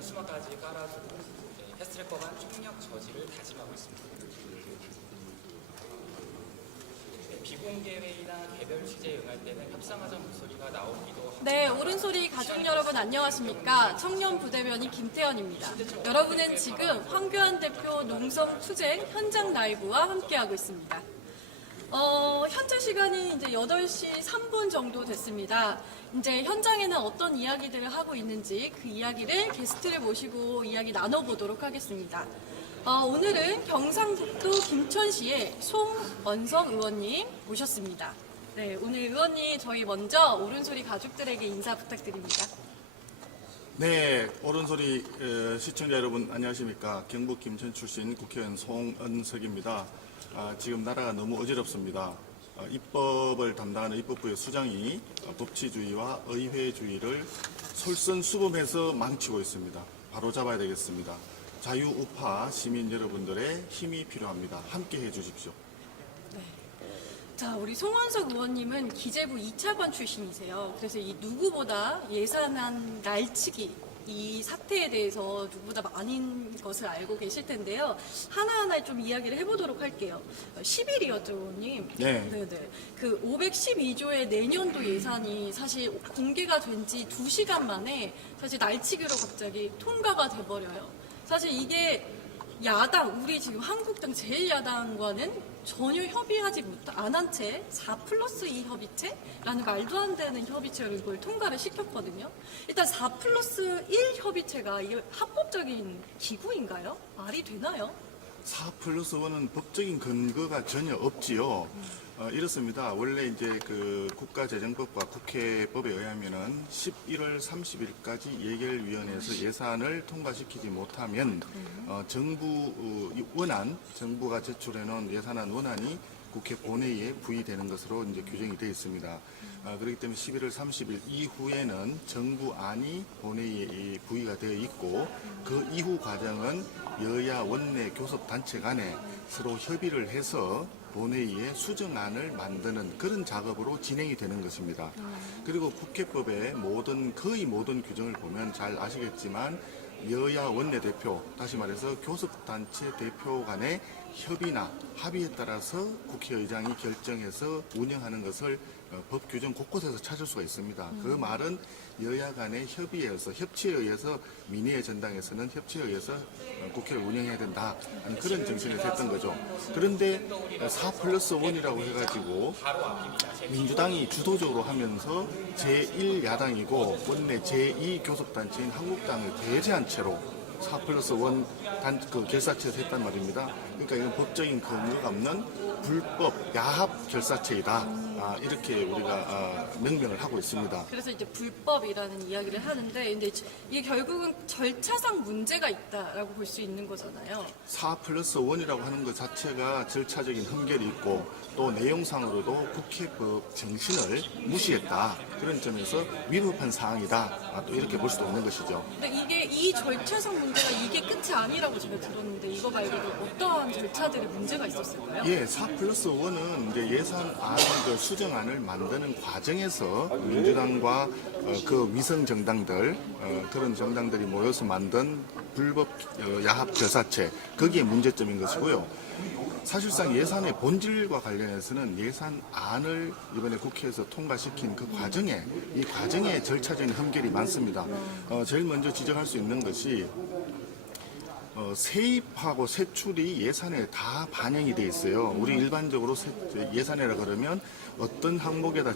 현수막까지 깔아두고 했을 법한 총력 저지를 다짐하고 있습니다. 비공개 회의나 개별 취재에 응할 때는 협상하자는 목소리가 나오기도 합니다. 네, 옳은소리 가족 여러분 안녕하십니까? 청년 부대변인 김태현입니다. 여러분은 지금 황교안 대표 농성투쟁 현장 라이브와 함께하고 있습니다. 현재 시간이 이제 8시 3분 정도 됐습니다. 이제 현장에는 어떤 이야기들을 하고 있는지 그 이야기를 게스트를 모시고 이야기 나눠보도록 하겠습니다. 오늘은 경상북도 김천시의 송원석 의원님 모셨습니다. 네, 오늘 의원님 저희 먼저 옳은소리 가족들에게 인사 부탁드립니다. 네, 옳은소리 시청자 여러분 안녕하십니까? 경북 김천 출신 국회의원 송원석입니다. 지금 나라가 너무 어지럽습니다. 입법을 담당하는 입법부의 수장이 법치주의와 의회주의를 솔선수범해서 망치고 있습니다. 바로잡아야 되겠습니다. 자유우파 시민 여러분들의 힘이 필요합니다. 함께 해주십시오. 네. 자, 우리 송원석 의원님은 기재부 2차관 출신이세요. 그래서 이 누구보다 예산안 날치기 이 사태에 대해서 누구보다 많은 것을 알고 계실 텐데요. 하나하나 좀 이야기를 해보도록 할게요. 10일이었죠, 의원님? 네. 네네. 그 512조의 내년도 예산이 사실 공개가 된 지 2시간 만에 사실 날치기로 갑자기 통과가 돼버려요. 사실 이게 야당, 우리 지금 한국당 제1야당과는 전혀 협의하지 안 한 채 4+2 협의체라는 말도 안 되는 협의체로 이걸 통과를 시켰거든요. 일단 4+1 협의체가 이게 합법적인 기구인가요? 말이 되나요? 4+1은 법적인 근거가 전혀 없지요. 이렇습니다. 원래 이제 그 국가재정법과 국회법에 의하면은 11월 30일까지 예결위원회에서 예산을 통과시키지 못하면 정부가 제출해놓은 예산안 원안이 국회 본회의에 부의되는 것으로 이제 규정이 되어 있습니다. 그렇기 때문에 11월 30일 이후에는 정부안이 본회의에 부의가 되어 있고 그 이후 과정은 여야 원내 교섭단체 간에 서로 협의를 해서 본회의에 수정안을 만드는 그런 작업으로 진행이 되는 것입니다. 그리고 국회법의 거의 모든 규정을 보면 잘 아시겠지만 여야 원내대표, 다시 말해서 교섭단체 대표 간의 협의나 합의에 따라서 국회의장이 결정해서 운영하는 것을 법 규정 곳곳에서 찾을 수가 있습니다. 그 말은 여야 간의 협치에 의해서 민의의 전당에서는 협치에 의해서 국회를 운영해야 된다 하는 그런 정신에서 했던 거죠. 그런데 4+1이라고 해가지고 민주당이 주도적으로 하면서 제1야당이고 원내 제2교섭단체인 한국당을 배제한 채로 4+1 결사체에서 했단 말입니다. 그러니까 이건 법적인 근거가 없는 불법 야합 결사체이다. 이렇게 우리가 명명을 하고 있습니다. 그래서 이제 불법이라는 이야기를 하는데, 근데 이게 결국은 절차상 문제가 있다라고 볼 수 있는 거잖아요. 4+1이라고 하는 것 자체가 절차적인 흠결이 있고 또 내용상으로도 국회법 정신을 무시했다. 그런 점에서 위법한 사항이다. 또 이렇게 볼 수도 있는 것이죠. 근데 이게 이 절차상 문제가 이게 끝이 아니라고 제가 들었는데 이거 말고도 어떠한 절차들의 문제가 있었을까요? 예, 4+1은 이제 예산안 수정안을 만드는 과정에서 민주당과 그 위성 정당들 그런 정당들이 모여서 만든 불법 야합 결사체 거기에 문제점인 것이고요. 사실상 예산의 본질과 관련해서는 예산안을 이번에 국회에서 통과시킨 그 과정에 이 과정에 절차적인 흠결이 많습니다. 제일 먼저 지적할 수 있는 것이 세입하고 세출이 예산에 다 반영이 돼 있어요. 우리 일반적으로 예산이라 그러면 어떤 항목에다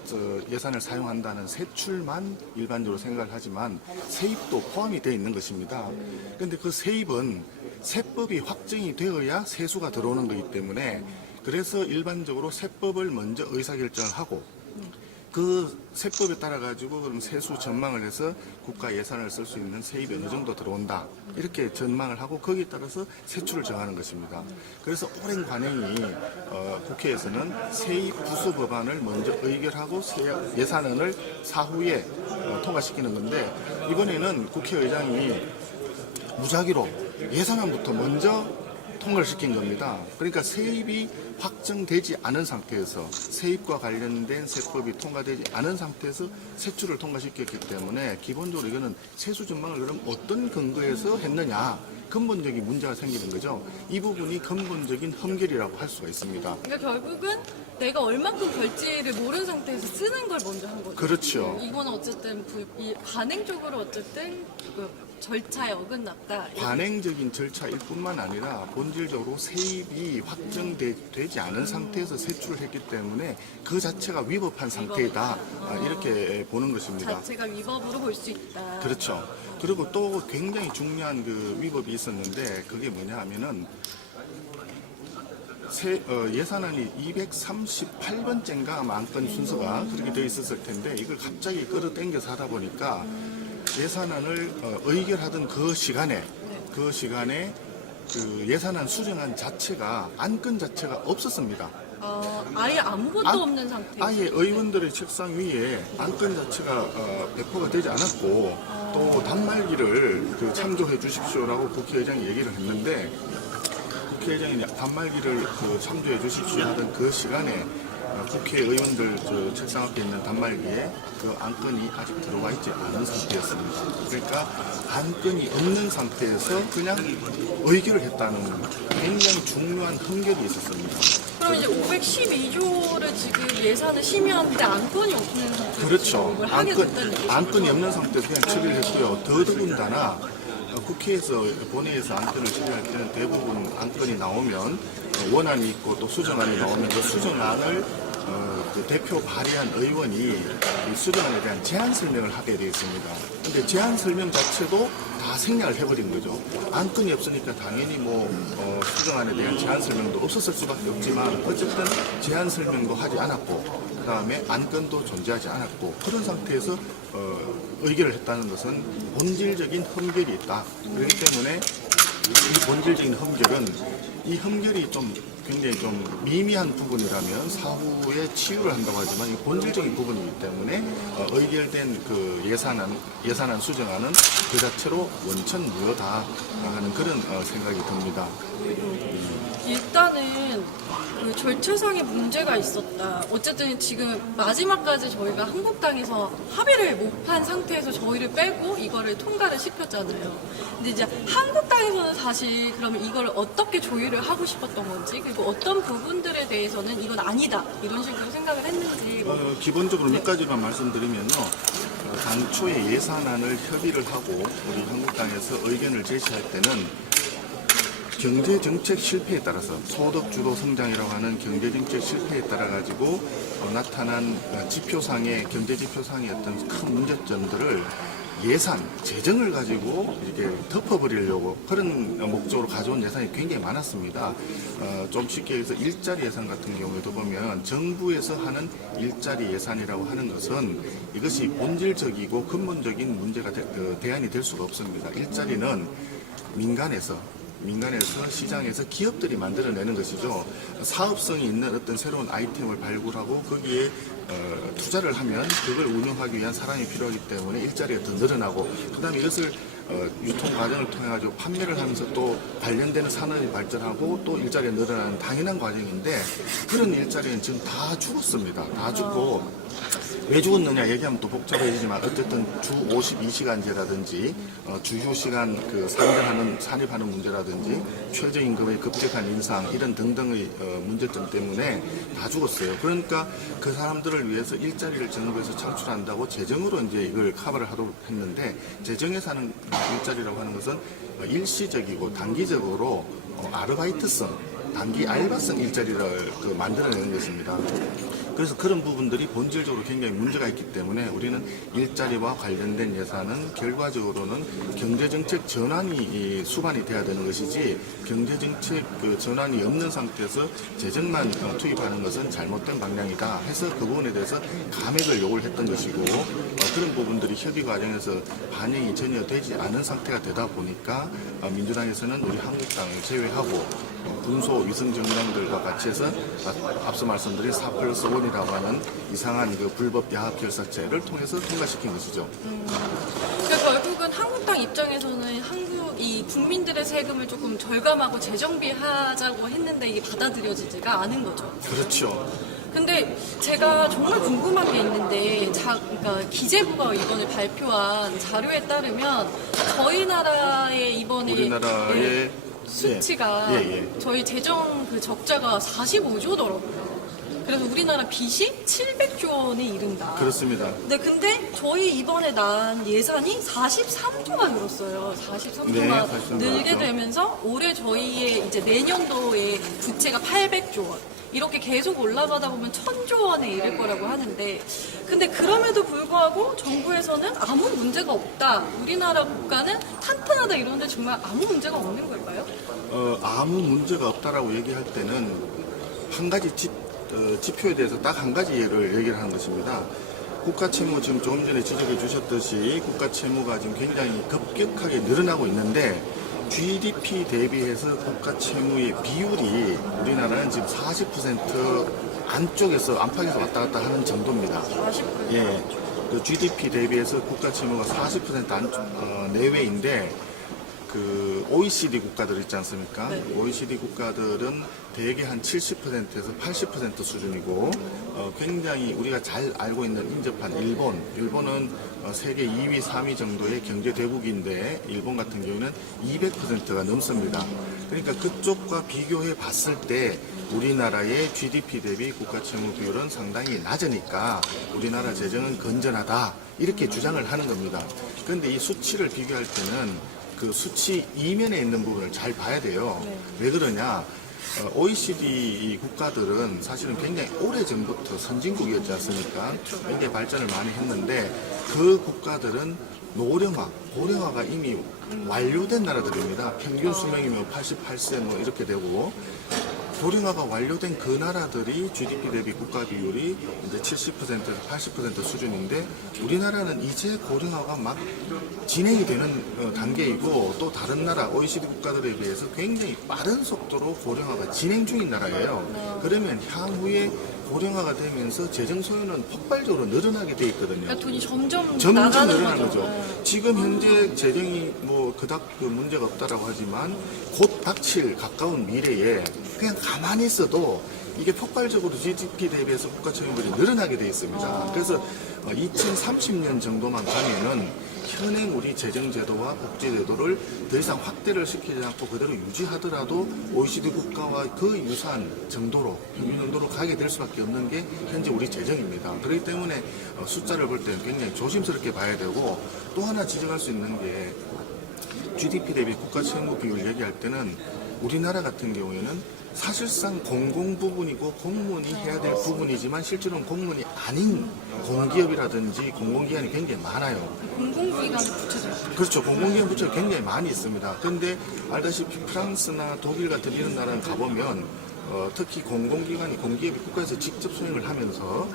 예산을 사용한다는 세출만 일반적으로 생각을 하지만 세입도 포함이 되어 있는 것입니다. 그런데 그 세입은 세법이 확정이 되어야 세수가 들어오는 거기 때문에 그래서 일반적으로 세법을 먼저 의사결정을 하고 그 세법에 따라 가지고 그럼 세수 전망을 해서 국가 예산을 쓸 수 있는 세입이 어느 정도 들어온다 이렇게 전망을 하고 거기에 따라서 세출을 정하는 것입니다. 그래서 오랜 관행이 국회에서는 세입 부수 법안을 먼저 의결하고 예산안을 사후에 통과시키는 건데 이번에는 국회의장이 무작위로 예산안부터 먼저 통과를 시킨 겁니다. 그러니까 세입이 확정되지 않은 상태에서 세입과 관련된 세법이 통과되지 않은 상태에서 세출을 통과시켰기 때문에 기본적으로 이거는 세수 전망을 그럼 어떤 근거에서 했느냐 근본적인 문제가 생기는 거죠. 이 부분이 근본적인 험결이라고 할 수가 있습니다. 그러니까 결국은 내가 얼마큼 벌지를 모르는 상태에서 쓰는 걸 먼저 한 거죠. 그렇죠. 이건 어쨌든 관행적으로 어쨌든 그 절차에 어긋났다. 관행적인 절차일 뿐만 아니라 본질적으로 세입이 확정되지 않은 상태에서 세출을 했기 때문에 그 자체가 위법한 상태이다. 이렇게 보는 것입니다. 자체가 위법으로 볼 수 있다. 그렇죠. 그리고 또 굉장히 중요한 그 위법이 있었는데 그게 뭐냐 하면은 예산안이 238번째인가 아마 안건 순서가 그렇게 되어 있었을 텐데 이걸 갑자기 끌어당겨서 하다 보니까 예산안을 의결하던 그 시간에 그 예산안 수정안 자체가 안건 자체가 없었습니다. 아예 아무것도 없는 상태. 아예 의원들의 책상 위에 안건 자체가 배포가 되지 않았고 또 단말기를 참조해 주십시오라고 국회의장이 얘기를 했는데 국회의장이 단말기를 참조해 주십시오 하던 그 시간에 국회의원들 책상 앞에 있는 단말기에 그 안건이 아직 들어와 있지 않은 상태였습니다. 그러니까 안건이 없는 상태에서 그냥 의결을 했다는 굉장히 중요한 흠결이 있었습니다. 그럼 이제 512조를 지금 예산을 심의하는데 안건이 없는 상태에서 그렇죠. 이걸 하게 됐다는 얘기죠. 안건이 없는 상태에서 그냥 처리를 했고요. 더더군다나 국회에서 본회의에서 안건을 처리할 때는 대부분 안건이 나오면 원안이 있고 또 수정안이 나오면 그 수정안을 그 대표 발의한 의원이 이 수정안에 대한 제안 설명을 하게 되어 있습니다. 근데 제안 설명 자체도 다 생략을 해버린 거죠. 안건이 없으니까 당연히 수정안에 대한 제안 설명도 없었을 수밖에 없지만 어쨌든 제안 설명도 하지 않았고 그 다음에 안건도 존재하지 않았고 그런 상태에서 의결을 했다는 것은 본질적인 흠결이 있다. 그렇기 때문에 이 본질적인 흠결은 이 흠결이 굉장히 좀 미미한 부분이라면 사후에 치유를 한다고 하지만 이 본질적인 부분이기 때문에 의결된 그 예산안 수정안은 그 자체로 원천무효다 하는 그런 생각이 듭니다. 일단은 그 절차상의 문제가 있었다. 어쨌든 지금 마지막까지 저희가 한국당에서 합의를 못한 상태에서 저희를 빼고 이거를 통과를 시켰잖아요. 근데 이제 한국당에서는 사실 그러면 이걸 어떻게 조율을 하고 싶었던 건지 그리고 어떤 부분들에 대해서는 이건 아니다 이런 식으로 생각을 했는지 기본적으로 몇 가지만 말씀드리면요. 당초에 예산안을 협의를 하고 우리 한국당에서 의견을 제시할 때는 경제정책 실패에 따라서 소득주도 성장이라고 하는 경제정책 실패에 따라 가지고 나타난 경제지표상의 어떤 큰 문제점들을 재정을 가지고 이렇게 덮어버리려고 그런 목적으로 가져온 예산이 굉장히 많았습니다. 좀 쉽게 얘기해서 일자리 예산 같은 경우에도 보면 정부에서 하는 일자리 예산이라고 하는 것은 이것이 본질적이고 근본적인 문제가 대안이 될 수가 없습니다. 일자리는 민간에서 시장에서 기업들이 만들어내는 것이죠. 사업성이 있는 어떤 새로운 아이템을 발굴하고 거기에 투자를 하면 그걸 운영하기 위한 사람이 필요하기 때문에 일자리가 더 늘어나고 그다음에 이것을 유통 과정을 통해 가지고 판매를 하면서 또 관련되는 산업이 발전하고 또 일자리가 늘어나는 당연한 과정인데 그런 일자리는 지금 다 죽었습니다. 다 죽고 왜 죽었느냐 얘기하면 또 복잡해지지만 어쨌든 주 52시간제라든지 주휴시간 산입하는 문제라든지 최저임금의 급격한 인상 이런 등등의 문제점 때문에 다 죽었어요. 그러니까 그 사람들을 위해서 일자리를 정부에서 창출한다고 재정으로 이제 이걸 커버를 하도록 했는데 재정에서 하는 일자리라고 하는 것은 일시적이고 단기적으로 아르바이트성 단기 알바성 일자리를 만들어내는 것입니다. 그래서 그런 부분들이 본질적으로 굉장히 문제가 있기 때문에 우리는 일자리와 관련된 예산은 결과적으로는 경제정책 전환이 수반이 돼야 되는 것이지 경제정책 전환이 없는 상태에서 재정만 투입하는 것은 잘못된 방향이다 해서 그 부분에 대해서 감액을 요구를 했던 것이고 그런 부분들이 협의 과정에서 반영이 전혀 되지 않은 상태가 되다 보니까 민주당에서는 우리 한국당을 제외하고 군소 위성정당들과 같이 해서 앞서 말씀드린 4+1이라고 하는 이상한 불법 야합 결사체를 통해서 통과시킨 것이죠. 그러니까 결국은 한국 한국당 입장에서는 이 국민들의 세금을 조금 절감하고 재정비하자고 했는데 이게 받아들여지지가 않은 거죠. 그렇죠. 근데 제가 정말 궁금한 게 있는데, 그러니까 기재부가 이번에 발표한 자료에 따르면 저희 나라의 이번에 우리나라의 수치가 저희 재정 그 적자가 45조더라고요. 그래서 우리나라 빚이 700조 원에 이른다. 그렇습니다. 네, 근데 저희 이번에 난 예산이 43조가 늘었어요. 43조가 네, 43조 늘게 늘었죠. 되면서 올해 저희의 이제 내년도에 부채가 800조 원. 이렇게 계속 올라가다 보면 1000조 원에 이를 거라고 하는데, 근데 그럼에도 불구하고 정부에서는 아무 문제가 없다. 우리나라 국가는 탄탄하다 이러는데 정말 아무 문제가 없는 걸까요? 아무 문제가 없다라고 얘기할 때는 한 가지 지표에 대해서 딱 한 가지 예를 얘기를 하는 것입니다. 국가 채무 지금 조금 전에 지적해 주셨듯이 국가 채무가 지금 굉장히 급격하게 늘어나고 있는데 GDP 대비해서 국가 채무의 비율이 우리나라는 지금 40% 안쪽에서 안팎에서 왔다 갔다 하는 정도입니다. 40%. 예, 그 GDP 대비해서 국가 채무가 40% 내외인데 그 OECD 국가들 있지 않습니까? 네. OECD 국가들은 대개 한 70%에서 80% 수준이고 굉장히 우리가 잘 알고 있는 인접한 일본은 세계 2위, 3위 정도의 경제 대국인데 일본 같은 경우는 200%가 넘습니다. 그러니까 그쪽과 비교해 봤을 때 우리나라의 GDP 대비 국가 채무 비율은 상당히 낮으니까 우리나라 재정은 건전하다 이렇게 주장을 하는 겁니다. 그런데 이 수치를 비교할 때는 그 수치 이면에 있는 부분을 잘 봐야 돼요. 네. 왜 그러냐? OECD 국가들은 사실은 굉장히 오래전부터 선진국이었지 않습니까? 굉장히 발전을 많이 했는데 그 국가들은 고령화가 이미 완료된 나라들입니다. 평균 수명이면 88세 뭐 이렇게 되고 고령화가 완료된 그 나라들이 GDP 대비 국가 비율이 이제 70%에서 80% 수준인데 우리나라는 이제 고령화가 막 진행이 되는 단계이고 또 다른 나라 OECD 국가들에 비해서 굉장히 빠른 속도로 고령화가 진행 중인 나라예요. 그러면 향후에 고령화가 되면서 재정 소요는 폭발적으로 늘어나게 돼 있거든요. 그러니까 돈이 점점 점점 나가는 늘어나는 거죠. 거죠. 지금 현재 재정이 뭐 그닥 문제가 없다라고 하지만 곧 닥칠 가까운 미래에 그냥 가만히 있어도 이게 폭발적으로 GDP 대비해서 국가 채무율이 늘어나게 돼 있습니다. 그래서 2030년 정도만 가면은 현행 우리 재정제도와 복지제도를 더 이상 확대를 시키지 않고 그대로 유지하더라도 OECD 국가와 그 유사한 정도로 평균 정도로 가게 될 수밖에 없는 게 현재 우리 재정입니다. 그렇기 때문에 숫자를 볼 때는 굉장히 조심스럽게 봐야 되고 또 하나 지적할 수 있는 게 GDP 대비 국가 채무 비율 얘기할 때는 우리나라 같은 경우에는 사실상 공공 부분이고 공무원이 해야 될 부분이지만 실제로는 공무원이 아닌 공기업이라든지 공공기관이 굉장히 많아요. 공공기관의 부채죠. 그렇죠. 공공기관 부채가 굉장히 많이 있습니다. 그런데 알다시피 프랑스나 독일 같은 이런 나라는 가보면 특히 공공기관이 공기업이 국가에서 직접 수행을 하면서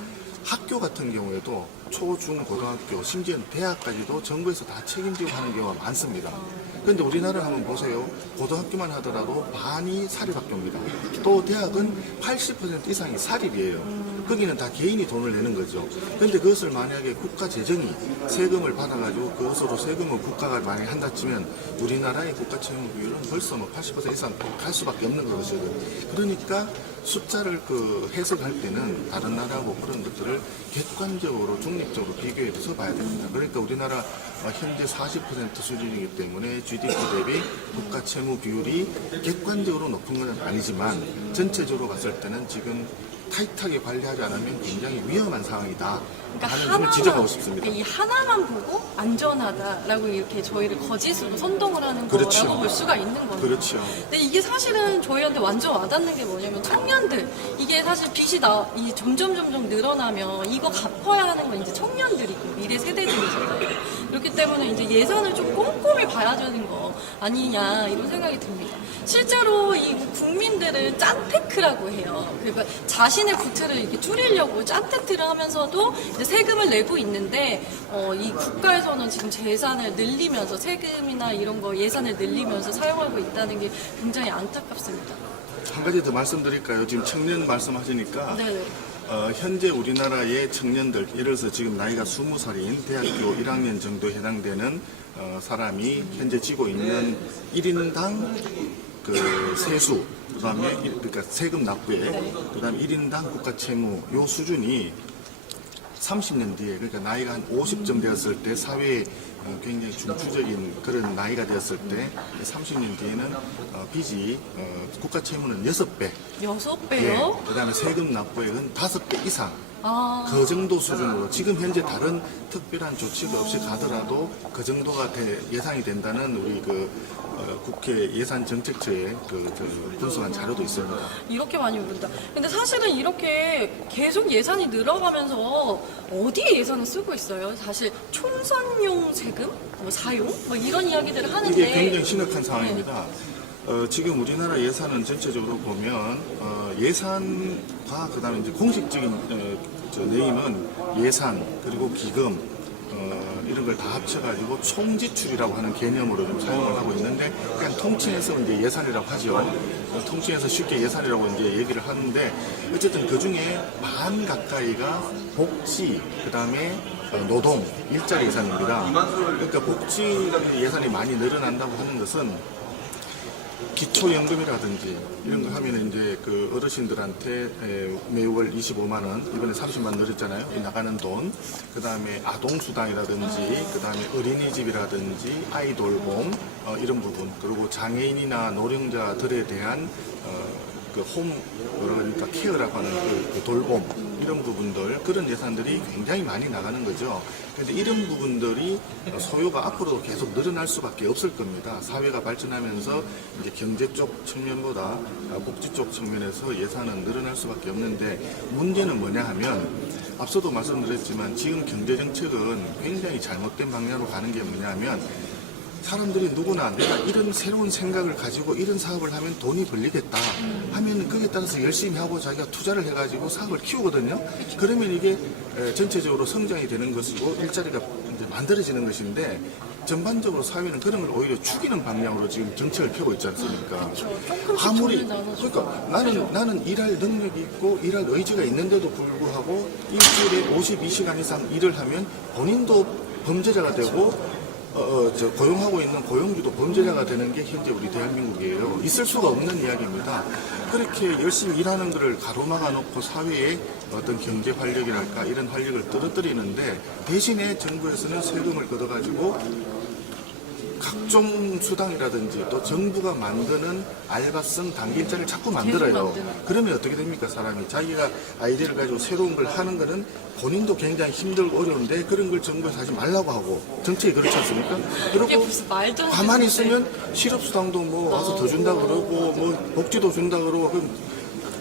학교 같은 경우에도 초, 중, 고등학교, 심지어는 대학까지도 정부에서 다 책임지고 하는 경우가 많습니다. 그런데 우리나라 한번 보세요. 고등학교만 하더라도 반이 사립학교입니다. 또 대학은 80% 이상이 사립이에요. 거기는 다 개인이 돈을 내는 거죠. 그런데 그것을 만약에 국가 재정이 세금을 받아가지고 그것으로 세금을 국가가 많이 한다 치면 우리나라의 국가 채무 비율은 벌써 뭐 80% 이상 갈 수밖에 없는 것이거든요. 그러니까 숫자를 해석할 때는 다른 나라하고 그런 것들을 객관적으로 중립적으로 비교해서 봐야 됩니다. 그러니까 우리나라 현재 40% 수준이기 때문에 GDP 대비 국가 채무 비율이 객관적으로 높은 건 아니지만 전체적으로 봤을 때는 지금 타이트하게 관리하지 않으면 굉장히 위험한 상황이다 하는 점을 지적하고 싶습니다. 이 하나만 보고 안전하다라고 이렇게 저희를 거짓으로 선동을 하는 그렇죠. 거라고 볼 수가 있는 거예요. 그렇죠. 근데 이게 사실은 저희한테 완전 와닿는 게 뭐냐면 청년들, 이게 사실 빚이 점점 늘어나면 이거 갚아야 하는 건 이제 청년들이고 미래 세대들이잖아요. 그렇기 때문에 이제 예산을 좀 꼼꼼히 봐야 되는 거 아니냐 이런 생각이 듭니다. 실제로 이 국민들은 짠테크라고 해요. 그러니까 자신의 부채를 이렇게 줄이려고 짠테크를 하면서도 이제 세금을 내고 있는데 이 국가에서는 지금 재산을 늘리면서 세금이나 이런 거 예산을 늘리면서 사용하고 있다는 게 굉장히 안타깝습니다. 한 가지 더 말씀드릴까요? 지금 청년 말씀하시니까 네네. 현재 우리나라의 청년들, 예를 들어서 지금 나이가 20살인 대학교 1학년 정도 해당되는 사람이 현재 지고 있는 1인당 그 세수, 그다음에 그러니까 세금 납부에, 그다음에 1인당 국가 채무 요 수준이 30년 뒤에, 그러니까 나이가 한 50점 되었을 때 사회에 굉장히 중추적인 그런 나이가 되었을 때 30년 뒤에는 빚이 국가 채무는 6배, 6배요? 그다음에 세금 납부액은 5배 이상. 아, 그 정도 수준으로 지금 현재 다른 특별한 조치가 없이 가더라도 그 정도가 예상이 된다는 우리 국회 예산정책처의 분석한 자료도 있습니다. 이렇게 많이 오른다. 근데 사실은 이렇게 계속 예산이 늘어가면서 어디에 예산을 쓰고 있어요? 사실 총선용 세금, 뭐 사용, 뭐 이런 이야기들을 하는데 이게 굉장히 심각한 상황입니다. 지금 우리나라 예산은 전체적으로 보면 예산과 그다음에 이제 공식적인 네임은 예산 그리고 기금 이런 걸 다 합쳐가지고 총지출이라고 하는 개념으로 좀 사용을 하고 있는데, 그냥 통칭해서 이제 예산이라고 하죠. 통칭해서 쉽게 예산이라고 이제 얘기를 하는데, 어쨌든 그 중에 반 가까이가 복지, 그 다음에 노동, 일자리 예산입니다. 그러니까 복지 예산이 많이 늘어난다고 하는 것은 기초연금이라든지 이런 거 하면 이제 그 어르신들한테 매월 25만 원, 이번에 30만 원 늘었잖아요. 나가는 돈. 그 다음에 아동수당이라든지, 그 다음에 어린이집이라든지, 아이돌봄, 이런 부분. 그리고 장애인이나 노령자들에 대한 그 그러니까 케어라고 하는 그 돌봄, 이런 부분들, 그런 예산들이 굉장히 많이 나가는 거죠. 그런데 이런 부분들이 소요가 앞으로 계속 늘어날 수밖에 없을 겁니다. 사회가 발전하면서 이제 경제 쪽 측면보다 복지 쪽 측면에서 예산은 늘어날 수밖에 없는데, 문제는 뭐냐 하면, 앞서도 말씀드렸지만 지금 경제정책은 굉장히 잘못된 방향으로 가는 게 뭐냐 하면, 사람들이 누구나 내가 이런 새로운 생각을 가지고 이런 사업을 하면 돈이 벌리겠다 하면 거기에 따라서 열심히 하고 자기가 투자를 해가지고 사업을 키우거든요. 그러면 이게 전체적으로 성장이 되는 것이고 일자리가 이제 만들어지는 것인데, 전반적으로 사회는 그런 걸 오히려 죽이는 방향으로 지금 정책을 펴고 있지 않습니까? 아무리 그러니까 나는 일할 능력이 있고 일할 의지가 있는데도 불구하고 일주일에 52시간 이상 일을 하면 본인도 범죄자가 되고 고용하고 있는 고용주도 범죄자가 되는 게 현재 우리 대한민국이에요. 있을 수가 없는 이야기입니다. 그렇게 열심히 일하는 것을 가로막아 놓고 사회에 어떤 경제 활력이랄까 이런 활력을 떨어뜨리는데, 대신에 정부에서는 세금을 걷어가지고 각종 수당이라든지 또 정부가 만드는 알바성 단기일자를 자꾸 만들어요. 그러면 어떻게 됩니까? 사람이 자기가 아이디어를 가지고 새로운 걸 하는 거는 본인도 굉장히 힘들고 어려운데, 그런 걸 정부에서 하지 말라고 하고, 정책이 그렇지 않습니까? 그리고 가만히 있으면 실업수당도 뭐 와서 더 준다 그러고 뭐 복지도 준다 그러고, 그럼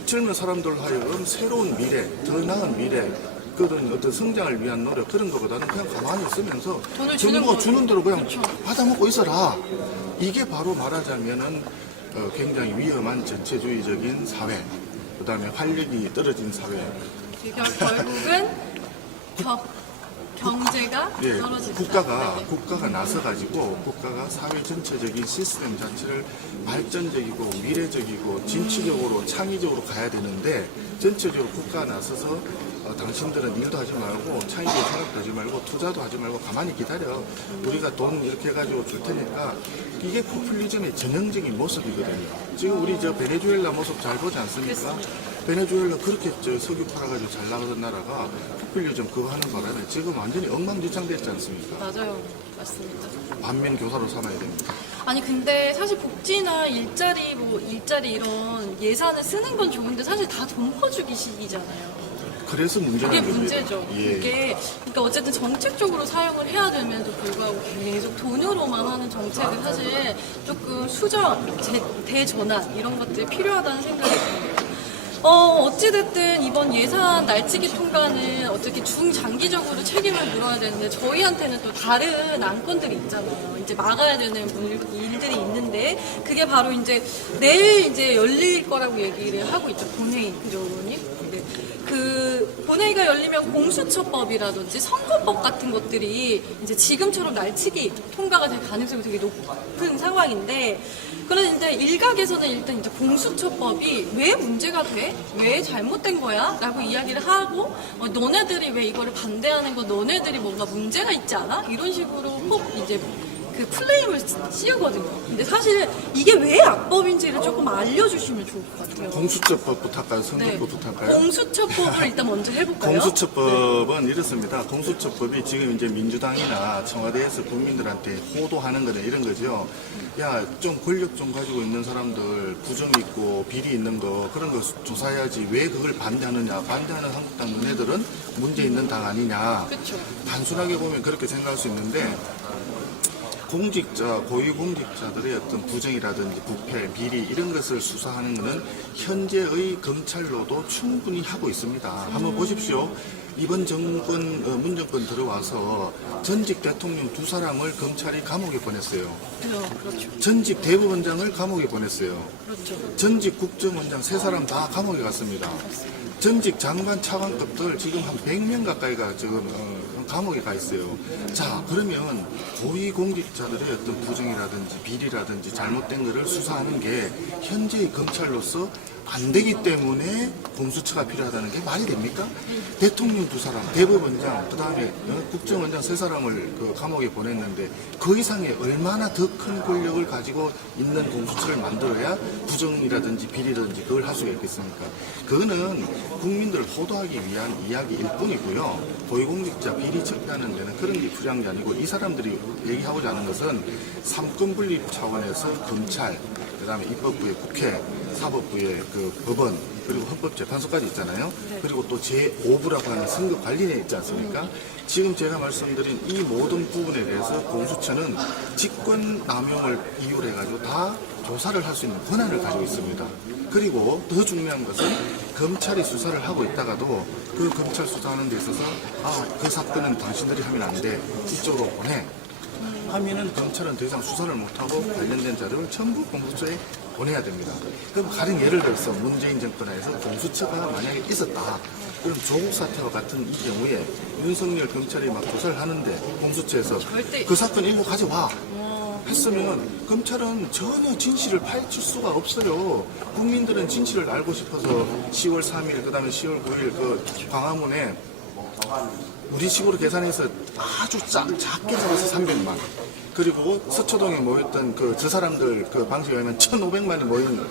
젊은 사람들 하여금 새로운 미래, 더 나은 미래, 그런 어떤 성장을 위한 노력, 그런 것보다는 그냥 가만히 있으면서 정부가 주는 대로 그냥 받아먹고 있어라. 이게 바로 말하자면은 굉장히 위험한 전체주의적인 사회, 그 다음에 활력이 떨어진 사회. 결국은 경제가 예, 떨어진다. 국가가 나서가지고 국가가 사회 전체적인 시스템 자체를 발전적이고 미래적이고 진취적으로 창의적으로 가야 되는데, 전체적으로 국가가 나서서 당신들은 일도 하지 말고 창의적 생각도 하지 말고 투자도 하지 말고 가만히 기다려. 우리가 돈 이렇게 해가지고 줄 테니까. 이게 포퓰리즘의 전형적인 모습이거든요. 지금 우리 베네수엘라 모습 잘 보지 않습니까? 베네수엘라 그렇게 석유 팔아가지고 잘 나가던 나라가 포퓰리즘 그거 하는 바람에 지금 완전히 엉망진창됐지 않습니까? 맞아요. 맞습니다. 반면 교사로 삼아야 됩니다. 아니 근데 사실 복지나 일자리 이런 예산을 쓰는 건 좋은데 사실 다 돈 퍼주기식이잖아요. 그래서 문제는 그게 문제죠. 예. 그러니까 어쨌든 정책적으로 사용을 해야 됨에도 불구하고 계속 돈으로만 하는 정책은 사실 조금 수정, 대전환 이런 것들이 필요하다는 생각이 듭니다. 어찌됐든 이번 예산 날치기 통과는 어떻게 중장기적으로 책임을 물어야 되는데, 저희한테는 또 다른 안건들이 있잖아요. 이제 막아야 되는 일들이 있는데, 그게 바로 이제 내일 이제 열릴 거라고 얘기를 하고 있죠. 본회의, 그죠, 의원님? 네. 그 본회의가 열리면 공수처법이라든지 선거법 같은 것들이 이제 지금처럼 날치기 통과가 될 가능성이 되게 높은 상황인데, 그런데 일각에서는 일단 이제 공수처법이 왜 문제가 돼? 왜 잘못된 거야? 라고 이야기를 하고, 너네들이 왜 이거를 반대하는 거, 너네들이 뭔가 문제가 있지 않아? 이런 식으로 혹 이제 그 플레임을 씌우거든요. 근데 사실 이게 왜 악법인지를 조금 알려주시면 좋을 것 같아요. 공수처법부터 할까요? 선거법부터 할까요? 공수처법을 일단 먼저 해볼까요? 공수처법은 이렇습니다. 공수처법이 지금 이제 민주당이나 청와대에서 국민들한테 호도하는 거는 이런 거죠. 야, 좀 권력 좀 가지고 있는 사람들, 부정 있고 비리 있는 거, 그런 거 조사해야지. 왜 그걸 반대하느냐. 반대하는 한국당 너네들은 문제 있는 당 아니냐. 그렇죠. 단순하게 보면 그렇게 생각할 수 있는데, 공직자, 고위공직자들의 어떤 부정이라든지 부패, 비리 이런 것을 수사하는 것은 현재의 검찰로도 충분히 하고 있습니다. 한번 보십시오. 이번 정권, 문정권 들어와서 전직 대통령 2사람을 검찰이 감옥에 보냈어요. 그렇죠. 전직 대법원장을 감옥에 보냈어요. 그렇죠. 전직 국정원장 3사람 다 감옥에 갔습니다. 전직 장관 차관급들 지금 한 100명 가까이가 지금 감옥에 가 있어요. 자, 그러면 고위공직자들의 어떤 부정이라든지 비리라든지 잘못된 것을 수사하는 게 현재의 검찰로서 안 되기 때문에 공수처가 필요하다는 게 말이 됩니까? 대통령 2사람, 대법원장, 그 다음에 국정원장 3사람을 그 감옥에 보냈는데 그 이상의 얼마나 더 큰 권력을 가지고 있는 공수처를 만들어야 부정이라든지 비리라든지 그걸 할 수가 있겠습니까? 그거는 국민들을 호도하기 위한 이야기일 뿐이고요. 고위공직자 비리 척결하는 데는 그런 게 필요한 게 아니고, 이 사람들이 얘기하고자 하는 것은 삼권 분립 차원에서 검찰, 그 다음에 입법부의 국회, 사법부의 그 법원, 그리고 헌법재판소까지 있잖아요. 그리고 또 제5부라고 하는 선거관리에 있지 않습니까? 지금 제가 말씀드린 이 모든 부분에 대해서 공수처는 직권 남용을 이유로 해가지고 다 조사를 할 수 있는 권한을 가지고 있습니다. 그리고 더 중요한 것은 검찰이 수사를 하고 있다가도 그 검찰 수사하는 데 있어서 그 사건은 당신들이 하면 안 돼. 이쪽으로 보내. 하면은 검찰은 더 이상 수사를 못하고 관련된 자료를 전부 공수처에 보내야 됩니다. 그럼 가령 예를 들어서 문재인 정권에서 공수처가 만약에 있었다. 그럼 조국 사태와 같은 이 경우에 윤석열 검찰이 막 조사를 하는데 공수처에서 그 사건 일로 가져와 했으면 검찰은 전혀 진실을 파헤칠 수가 없어요. 국민들은 진실을 알고 싶어서 10월 3일, 그 다음에 10월 9일 그 광화문에 우리식으로 계산해서 아주 작게 잡아서 300만. 그리고 서초동에 모였던 저 사람들 그 방식에 의하면 1,500만이 모인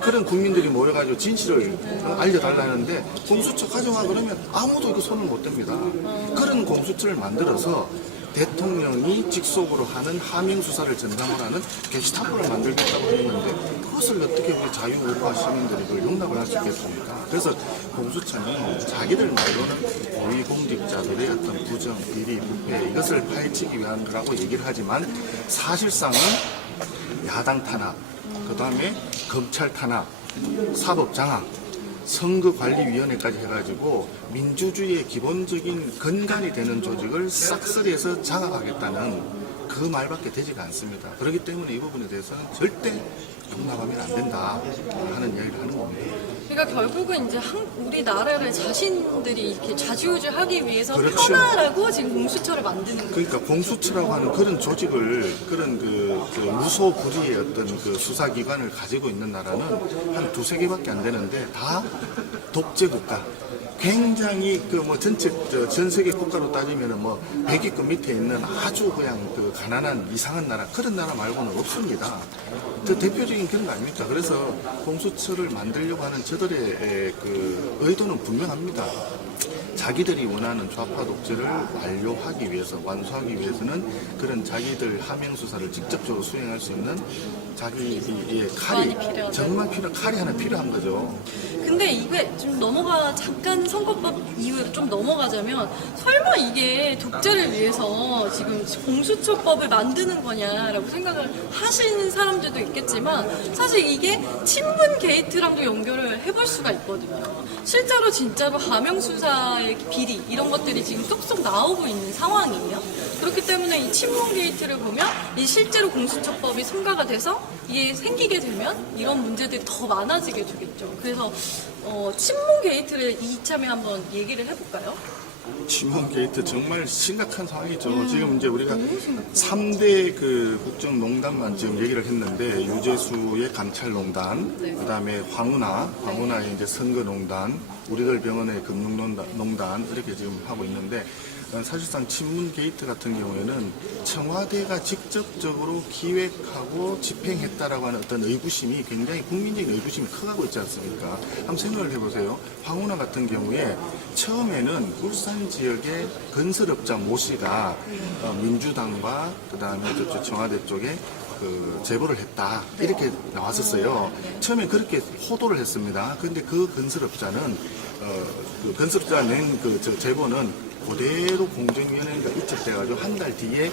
그런 국민들이 모여가지고 진실을 알려달라는데 공수처 가져와 그러면 아무도 이거 손을 못 댑니다. 그런 공수처를 만들어서 대통령이 직속으로 하는 하명 수사를 전담을 하는 게시타포를 만들겠다고 했는데 그것을 어떻게 우리 자유우파 시민들이 그걸 용납을 할 수 있겠습니까? 그래서 공수처는 자기들 말로는 고위공직자들의 어떤 부정, 비리, 부패 이것을 파헤치기 위한 거라고 얘기를 하지만 사실상은 야당 탄압, 그 다음에 검찰 탄압, 사법 장악, 선거관리위원회까지 해가지고 민주주의의 기본적인 근간이 되는 조직을 싹쓸이해서 장악하겠다는 그 말밖에 되지가 않습니다. 그렇기 때문에 이 부분에 대해서는 절대 용납하면 안 된다 하는 이야기를 하는 겁니다. 그러니까 결국은 이제 우리나라를 자신들이 이렇게 좌지우지하기 위해서 그렇죠. 편하라고 지금 공수처를 만드는 거예요. 그러니까 공수처라고 하는 그런 조직을 그런 그 무소불위의 어떤 그 수사기관을 가지고 있는 나라는 한 2-3개밖에 안 되는데 다 독재 국가. 굉장히 전 세계 국가로 따지면은 100위권 밑에 있는 아주 그냥 그 가난한 이상한 나라, 그런 나라 말고는 없습니다. 그 대표적인 그런 거 아닙니까? 그래서 공수처를 만들려고 하는 저들의 그 의도는 분명합니다. 자기들이 원하는 좌파 독재를 완료하기 위해서, 완수하기 위해서는 그런 자기들 하명 수사를 직접적으로 수행할 수 있는 자기의 칼이 정말 칼이 하나 필요한 거죠. 근데 이게 좀 잠깐 선거법 이후에 좀 넘어가자면 설마 이게 독재를 위해서 지금 공수처법을 만드는 거냐라고 생각을 하시는 사람들도 있겠지만 사실 이게 친문 게이트랑도 연결을 해볼 수가 있거든요. 실제로 진짜로 하명 수사의 비리 이런 것들이 지금 쏙쏙 나오고 있는 상황이에요. 그렇기 때문에 이 친문 게이트를 보면 이 실제로 공수처법이 승가가 돼서 이게 생기게 되면 이런 문제들이 더 많아지게 되겠죠. 그래서 친문 게이트를 이참에 한번 얘기를 해볼까요? 친문 게이트 정말 심각한 상황이죠. 지금 이제 우리가 3대 그 국정농단만 지금 얘기를 했는데 유재수의 감찰농단, 네. 그다음에 황운하의 이제 선거농단, 우리들 병원의 금융농단 이렇게 지금 하고 있는데 사실상 친문 게이트 같은 경우에는 청와대가 직접적으로 기획하고 집행했다라고 하는 어떤 의구심이 굉장히 국민적인 의구심이 커가고 있지 않습니까? 한번 생각을 해보세요. 황운하 같은 경우에 처음에는 울산 지역의 건설업자 모 씨가 민주당과 그다음에 저쪽 청와대 쪽에 그 제보를 했다 이렇게 나왔었어요. 처음에 그렇게 호도를 했습니다. 그런데 그 건설업자는 그 건설업자가 낸 그 제보는 그대로 공정위원회가 이첩돼가지고 한 달 뒤에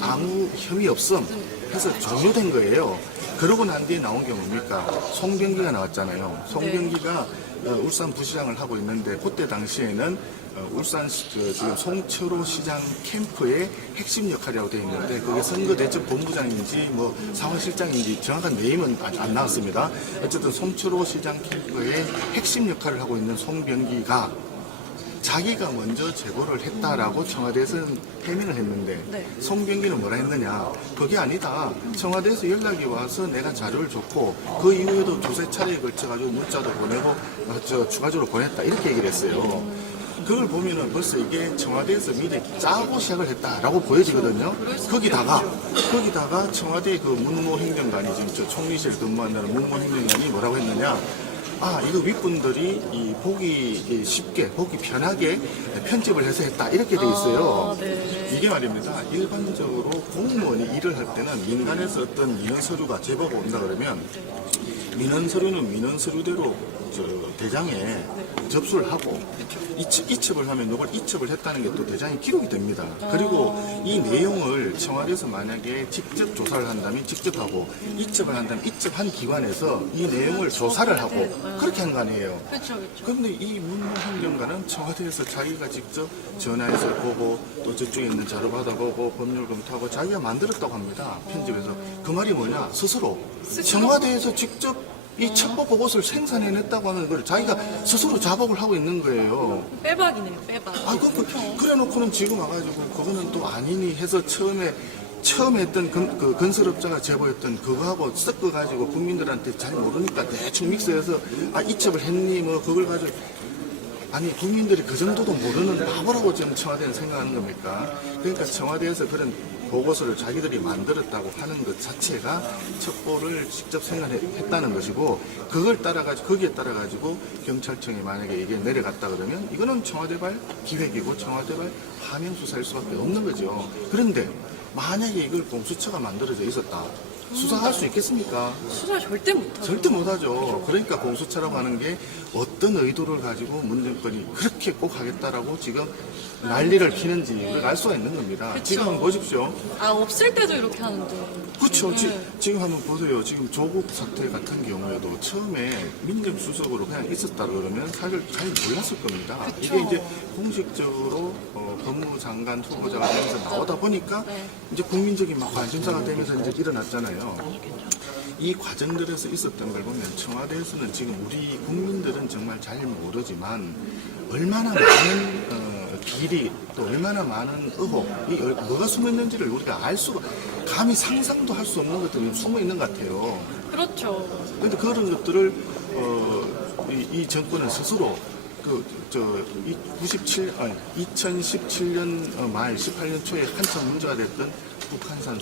아무 혐의 없음 해서 종료된 거예요. 그러고 난 뒤에 나온 게 뭡니까? 송병기가 나왔잖아요. 송병기가 울산 부시장을 하고 있는데 그때 당시에는 울산 지금 송철호 시장 캠프의 핵심 역할이라고 되어 있는데 그게 선거대책본부장인지 뭐 상황실장인지 정확한 네임은 안 나왔습니다. 어쨌든 송철호 시장 캠프의 핵심 역할을 하고 있는 송병기가 자기가 먼저 제보를 했다라고 청와대에서는 해명을 했는데 네. 송병기는 뭐라 했느냐, 그게 아니다, 청와대에서 연락이 와서 내가 자료를 줬고 그 이후에도 두세 차례에 걸쳐가지고 문자도 보내고 추가적으로 보냈다 이렇게 얘기를 했어요. 그걸 보면은 벌써 이게 청와대에서 미리 짜고 시작을 했다라고 보여지거든요. 거기다가 청와대 그 문무행정관이 지금 저 총리실 근무한다는 문무행정관이 뭐라고 했느냐, 이거 윗분들이 보기 쉽게, 보기 편하게 편집을 해서 했다 이렇게 돼 있어요. 네. 이게 말입니다. 일반적으로 공무원이 일을 할 때는 민간에서 어떤 민원 서류가 제보가 온다 그러면 민원 서류는 민원 서류대로 대장에 접수를 하고 이첩을 하면 이걸 이첩을 했다는 게 또 대장에 기록이 됩니다. 그리고 이 내용을 청와대에서 만약에 직접 조사를 한다면 직접 하고 이첩을 한다면 이첩한 기관에서 이 내용을 조사를 하고 그렇게 한 거 아니에요. 그렇죠. 그런데 이 문무행정관은 청와대에서 자기가 직접 전화해서 보고 또 저쪽에 있는 자료 받아보고 법률 검토하고 자기가 만들었다고 합니다. 편집해서. 그 말이 뭐냐, 스스로 청와대에서 직접 이 첩보 보고서를 생산해냈다고 하는 걸 자기가 스스로 자복을 하고 있는 거예요. 빼박이네요, 빼박. 그래 놓고는 지금 와가지고 그거는 또 아니니 해서 처음에 했던 그 건설업자가 제보했던 그거하고 섞어가지고 국민들한테 잘 모르니까 대충 믹스해서 이첩을 했니 뭐 그걸 가지고, 아니 국민들이 그 정도도 모르는 바보라고 지금 청와대는 생각하는 겁니까? 그러니까 청와대에서 그런 보고서를 자기들이 만들었다고 하는 것 자체가 첩보를 직접 생산했다는 것이고, 거기에 따라가지고 경찰청에 만약에 이게 내려갔다 그러면 이거는 청와대발 기획이고 청와대발 하명 수사일 수밖에 없는 거죠. 그런데 만약에 이걸 공수처가 만들어져 있었다, 수사할 수 있겠습니까? 수사 절대 못하죠. 절대 못하죠. 그러니까 공수처라고 하는 게 어떤 의도를 가지고 문정권이 그렇게 꼭 하겠다라고 지금 난리를 피는지 우리가 알 수가 있는 겁니다. 그쵸. 지금 한번 보십시오. 없을 때도 이렇게 하는데. 그렇죠. 네. 지금 한번 보세요. 지금 조국 사태 같은 경우에도 처음에 민정수석으로 그냥 있었다 그러면 사실 잘 몰랐을 겁니다. 그쵸. 이게 이제 공식적으로 법무장관 후보자가 되면서 나오다 보니까 이제 국민적인 막 관심사가 되면서 이제 일어났잖아요. 이 과정들에서 있었던 걸 보면 청와대에서는 지금 우리 국민들은 정말 잘 모르지만 얼마나 많은 비리, 또 얼마나 많은 의혹, 뭐가 숨어 있는지를 우리가 알 수가, 감히 상상도 할 수 없는 것들이 숨어 있는 것 같아요. 그렇죠. 그런데 그런 것들을 이 정권은 스스로 2017년 말 18년 초에 한참 문제가 됐던 북한산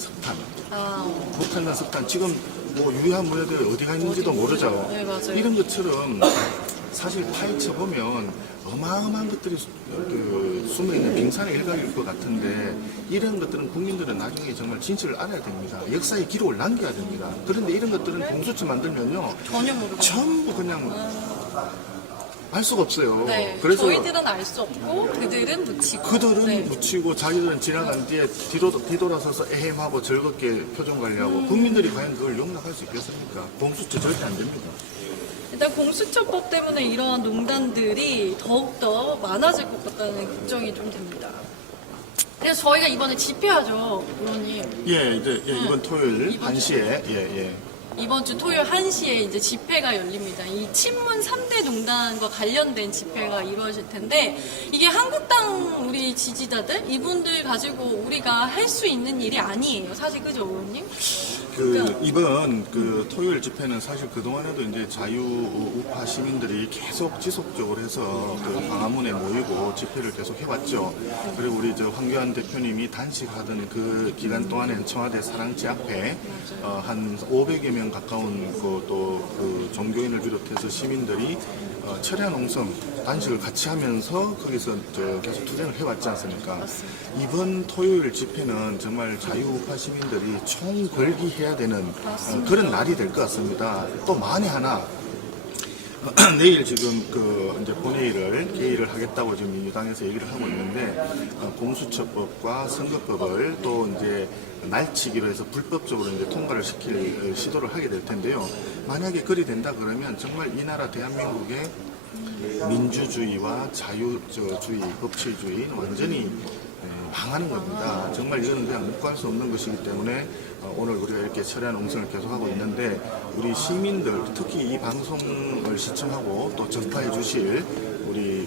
석탄 지금 뭐 유해한 문제들 어디가 있는지도 모르죠. 네, 맞아요. 이런 것처럼 사실 파헤쳐 보면 어마어마한 것들이 숨어 있는 빙산의 일각일 것 같은데, 이런 것들은 국민들은 나중에 정말 진실을 알아야 됩니다. 역사의 기록을 남겨야 됩니다. 그런데 이런 것들은 공수처 만들면요 전혀 모르고. 전부 그냥 알 수가 없어요. 네. 그래서 저희들은 알 수 없고 그들은 묻히고. 그들은 묻히고 자기들은 지나간 뒤에 뒤돌아서서 에헴하고 즐겁게 표정 관리하고, 국민들이 과연 그걸 용납할 수 있겠습니까? 공수처 절대 안 됩니다. 일단 공수처법 때문에 이러한 농단들이 더욱더 많아질 것 같다는 걱정이 좀 됩니다. 그래서 저희가 이번에 집회하죠, 의원님. 예, 이제 이번 토요일 이번 1시에 이번 주 토요일 1시에 이제 집회가 열립니다. 이 친문 3대 농단과 관련된 집회가 이루어질 텐데, 이게 한국당 우리 지지자들, 이분들 가지고 우리가 할 수 있는 일이 아니에요. 사실, 그죠, 의원님? 이번 토요일 집회는 사실 그동안에도 이제 자유우파 시민들이 계속 지속적으로 해서 광화문에 모이고 집회를 계속 해왔죠. 그리고 우리 황교안 대표님이 단식하던 그 기간 동안에는 청와대 사랑지 앞에 한 500여 명 가까운 그 종교인을 비롯해서 시민들이 철야 농성 단식을 같이 하면서 거기서 계속 투쟁을 해왔지 않습니까? 이번 토요일 집회는 정말 자유우파 시민들이 총궐기해야 되는 그런 날이 될 것 같습니다. 또 만에 하나 내일 지금 이제 본회의를 개의를 하겠다고 지금 민주당에서 얘기를 하고 있는데 공수처법과 선거법을 또 이제 날치기로 해서 불법적으로 이제 통과를 시킬 시도를 하게 될 텐데요. 만약에 그리 된다 그러면 정말 이 나라 대한민국의 민주주의와 자유주의, 법치주의 완전히 망하는 겁니다. 정말 이거는 그냥 묵과할 수 없는 것이기 때문에 오늘 우리가 이렇게 철야 농성을 계속하고 있는데 우리 시민들 특히 이 방송을 시청하고 또 전파해 주실 우리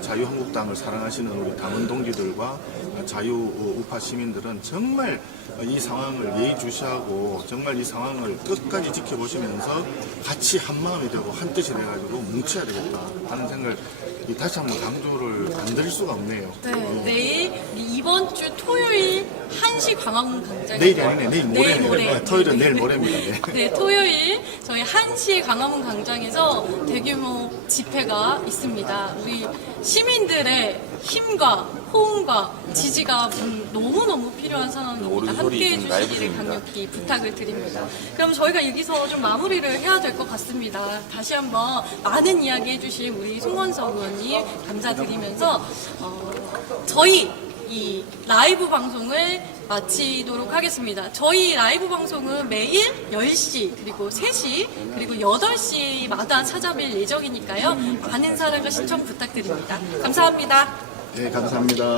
자유한국당을 사랑하시는 우리 당원 동지들과 자유우파 시민들은 정말 이 상황을 예의주시하고 정말 이 상황을 끝까지 지켜보시면서 같이 한마음이 되고 한뜻이 돼가지고 뭉쳐야 되겠다 하는 생각을 다시 한번 강조를 안 드릴 수가 없네요. 네, 내일 이번 주 토요일 1시 광화문 광장에 내일이 아니네, 내일 모레네. 내일 모레. 토요일은 내일 모레입니다. 네, 토요일 저희 1시 광화문 광장에서 대규모 집회가 있습니다. 우리 시민들의 힘과 호응과 지지가 너무너무 필요한 상황입니다. 함께해 주시기를 강력히 부탁을 드립니다. 그럼 저희가 여기서 좀 마무리를 해야 될 것 같습니다. 다시 한번 많은 이야기 해주신 우리 송원석 의원님 감사드리면서 저희 이 라이브 방송을 마치도록 하겠습니다. 저희 라이브 방송은 매일 10시, 그리고 3시, 그리고 8시마다 찾아뵐 예정이니까요. 많은 사랑과 시청 부탁드립니다. 감사합니다. 네, 감사합니다.